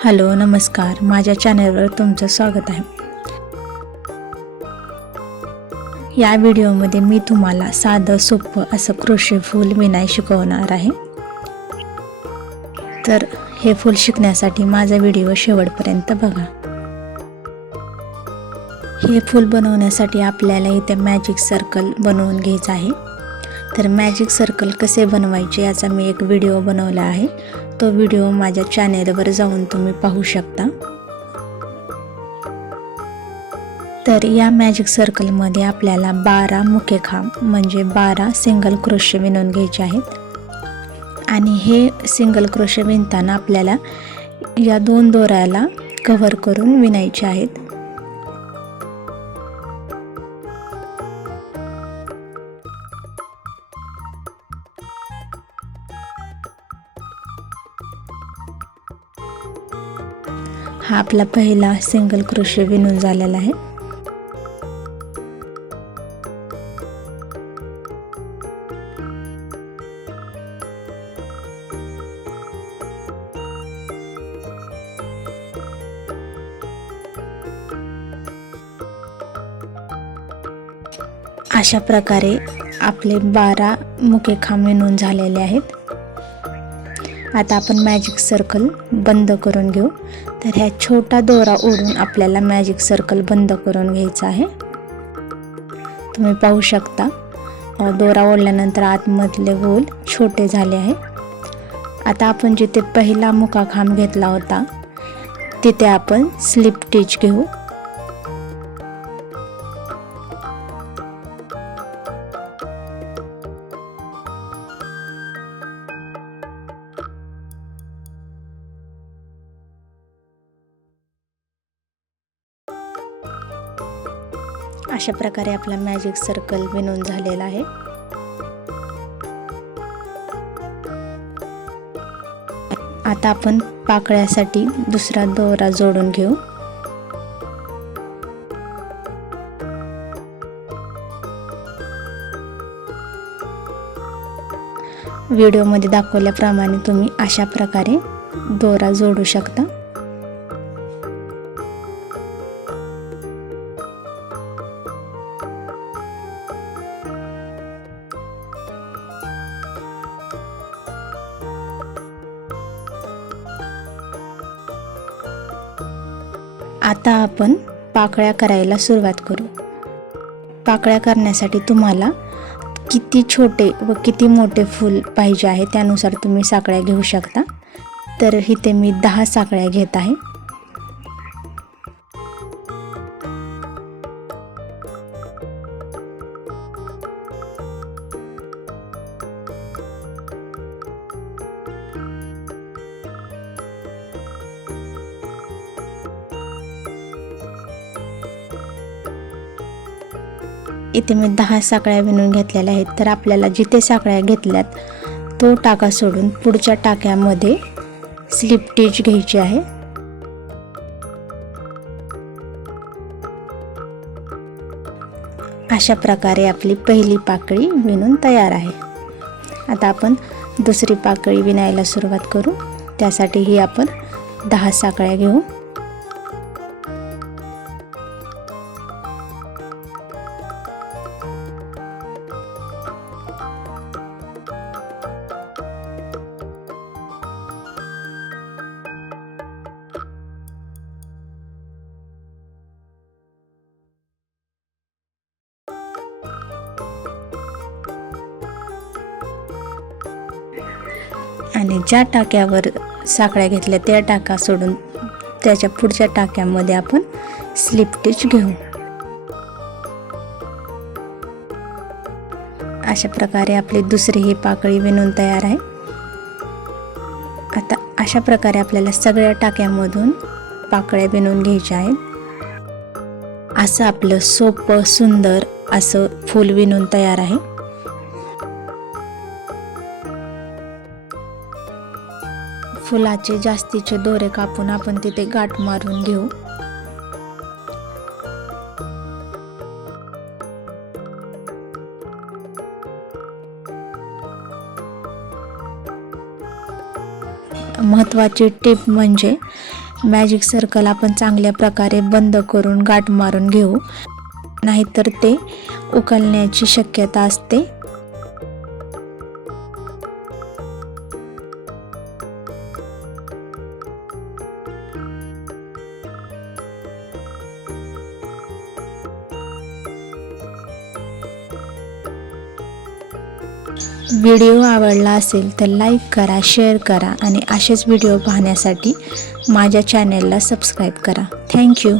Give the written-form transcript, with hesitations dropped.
Hello नमस्कार, माझ्या चॅनलवर तुमचं स्वागत आहे। या व्हिडिओमध्ये मी तुम्हाला साधं सोपं असं क्रोशे फूल विणायला शिकवणार आहे। तर हे फूल शिकण्यासाठी माझा व्हिडिओ शेवटपर्यंत बघा। हे फूल बनवण्यासाठी आपल्याला इथे मॅजिक सर्कल बनवून घ्यायचा आहे। तर मॅजिक सर्कल कसे बनवायचे याचा मी एक व्हिडिओ बनवला आहे। तो व्हिडिओ माझ्या चॅनलवर जाऊन तुम्ही पाहू शकता। तर या मॅजिक सर्कलमध्ये आपल्याला 12 मुखे खांब म्हणजे 12 सिंगल क्रोशे विणून घ्यायचे आहेत। आणि हे सिंगल क्रोशे विणताना आपल्याला या 2 दोऱ्याला कव्हर करून विणायचे आहेत। हा आपला पहिला सिंगल क्रोशे विणून झालेला आहे। अशा प्रकारे आपले 12 मुखे खांब विणून झालेले आहेत। आता आपण मॅजिक सर्कल बंद करून घेऊ। तर ह्या छोटा दोरा ओढून आपल्याला मॅजिक सर्कल बंद करून घ्यायचा आहे। तुम्ही पाहू शकता दोरा ओढल्यानंतर आतमधले गोल छोटे झाले आहे। आता आपण जिथे पहिला मुखा खांब घेतला होता तिथे आपण स्लिप स्टिच घेऊ। अशा प्रकारे आपला मॅजिक सर्कल विणून झालेला आहे। आता आपण पाकळ्यासाठी दुसरा दोरा जोडून घेऊ। व्हिडिओमध्ये दाखवल्याप्रमाणे तुम्ही अशा प्रकारे दोरा जोडू शकता। आता आपण पाकळ्या करायला सुरुवात करू। पाकळ्या करण्यासाठी तुम्हाला किती छोटे व किती मोठे फूल पाहिजे आहे त्यानुसार तुम्ही साकळ्या घेऊ शकता। तर इथे मी 10 साकळ्या घेत आहे। इथे मी 10 साकळ्या विणून घेतलेल्या आहेत। तर आपल्याला जिथे साकळ्या घेतल्यात तो टाका सोडून पुढच्या टाक्यामध्ये स्लिप स्टिच घ्यायची आहे। अशा प्रकारे आपली पहिली पाकळी विणून तयार आहे। आता आपण दुसरी पाकळी विणायला सुरुवात करू। त्यासाठी ही आपण 10 साकळ्या घेऊ। आणि ज्या टाक्यावर साकळ्या घेतल्या त्या टाका सोडून त्याच्या पुढच्या टाक्यामध्ये आपण स्लिप स्टिच घेऊ। अशा प्रकारे आपली दुसरी ही पाकळी विणून तयार आहे। आता अशा प्रकारे आपल्याला सगळ्या टाक्यामधून पाकळ्या विणून घ्यायच्या आहेत। असं आपलं सोपं सुंदर असं फूल विणून तयार आहे। फुलाचे जास्तीचे दोरे कापून आपण तिथे गाठ मारून घेऊ। महत्त्वाची टिप म्हणजे मॅजिक सर्कल आपण चांगल्या प्रकारे बंद करून गाठ मारून घेऊ, नाहीतर ते उकलण्याची शक्यता असते. व्हिडिओ आवडला असेल तर लाईक करा, शेअर करा आणि असेच व्हिडिओ पाहण्यासाठी माझ्या चॅनेलला सबस्क्राईब करा. थँक्यू.